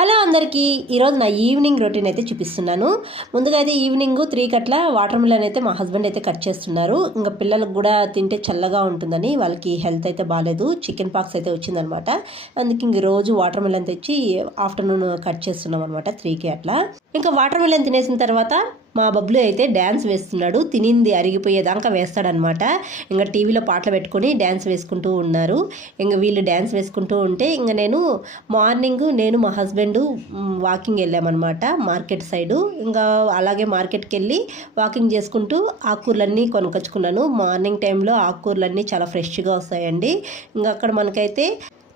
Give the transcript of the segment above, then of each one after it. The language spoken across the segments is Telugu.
హలో అందరికీ, ఈరోజు నా ఈవినింగ్ రొటీన్ అయితే చూపిస్తున్నాను. ముందుగా అయితే ఈవినింగ్ 3 గంటల వాటర్ మిలన్ అయితే మా హస్బెండ్ అయితే కట్ చేస్తున్నారు. ఇంకా పిల్లలకు కూడా తింటే చల్లగా ఉంటుందని, వాళ్ళకి హెల్త్ అయితే బాగాలేదు, చికెన్ పాక్స్ అయితే వచ్చిందనమాట. అందుకే ఇంక రోజు వాటర్ మిలన్ తెచ్చి ఆఫ్టర్నూన్ కట్ చేస్తున్నాం అనమాట 3కి అట్లా. ఇంకా వాటర్ మిలన్ తినేసిన తర్వాత మా బబ్లు అయితే డ్యాన్స్ వేస్తున్నాడు. తినింది అరిగిపోయేదాకా వేస్తాడనమాట. ఇంకా టీవీలో పాటలు పెట్టుకొని డ్యాన్స్ వేసుకుంటూ ఉన్నారు. ఇంకా వీళ్ళు డ్యాన్స్ వేసుకుంటూ ఉంటే ఇంకా మార్నింగ్ నేను మా హస్బెండ్ వాకింగ్ వెళ్ళామన్నమాట మార్కెట్ సైడు. ఇంకా అలాగే మార్కెట్కి వెళ్ళి వాకింగ్ చేసుకుంటూ ఆకుకూరలన్నీ కొనుకొచ్చుకున్నాను. మార్నింగ్ టైంలో ఆకుకూరలన్నీ చాలా ఫ్రెష్గా వస్తాయండి. ఇంకా అక్కడ మనకైతే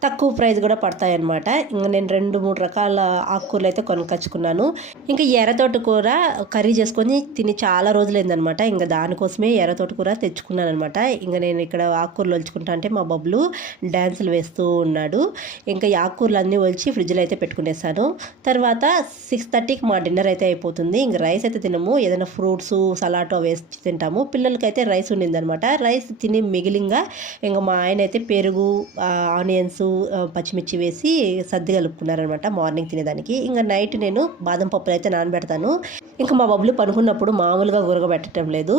తక్కువ ప్రైస్ కూడా పడతాయన్నమాట. ఇంకా నేను 2-3 రకాల ఆకుకూరలు అయితే కొనుకొచ్చుకున్నాను. ఇంకా ఎర్రతోట కూర కర్రీ చేసుకొని తిని చాలా రోజులైందనమాట. ఇంకా దానికోసమే ఎర్రతోట కూర తెచ్చుకున్నాను అనమాట. ఇంకా నేను ఇక్కడ ఆకుకూరలు ఒలుచుకుంటా అంటే మా బబ్లు డ్యాన్సులు వేస్తూ ఉన్నాడు. ఇంకా ఈ ఆకుకూరలు అన్నీ ఒలిచి ఫ్రిడ్జ్లో అయితే పెట్టుకునేసాను. తర్వాత 6:30కి మా డిన్నర్ అయితే అయిపోతుంది. ఇంకా రైస్ అయితే తినము, ఏదైనా ఫ్రూట్స్ సలాటో వేసి తింటాము. పిల్లలకైతే రైస్ ఉండిందనమాట. రైస్ తిని మిగిలింగా ఇంకా మా ఆయన అయితే పెరుగు, ఆనియన్స్, పచ్చిమిర్చి వేసి సర్ది కలుపుకున్నారనమాట మార్నింగ్ తినేదానికి. ఇంకా నైట్ నేను బాదం పప్పులు అయితే నానబెడతాను. ఇంకా మా బబ్బులు పనుకున్నప్పుడు మామూలుగా గురగ పెట్టడం లేదు,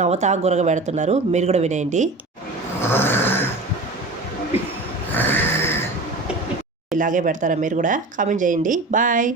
నవతా గురగ పెడుతున్నారు. మీరు కూడా వినేయండి. ఇలాగే పెడతారా మీరు కూడా? కామెంట్ చేయండి. బాయ్.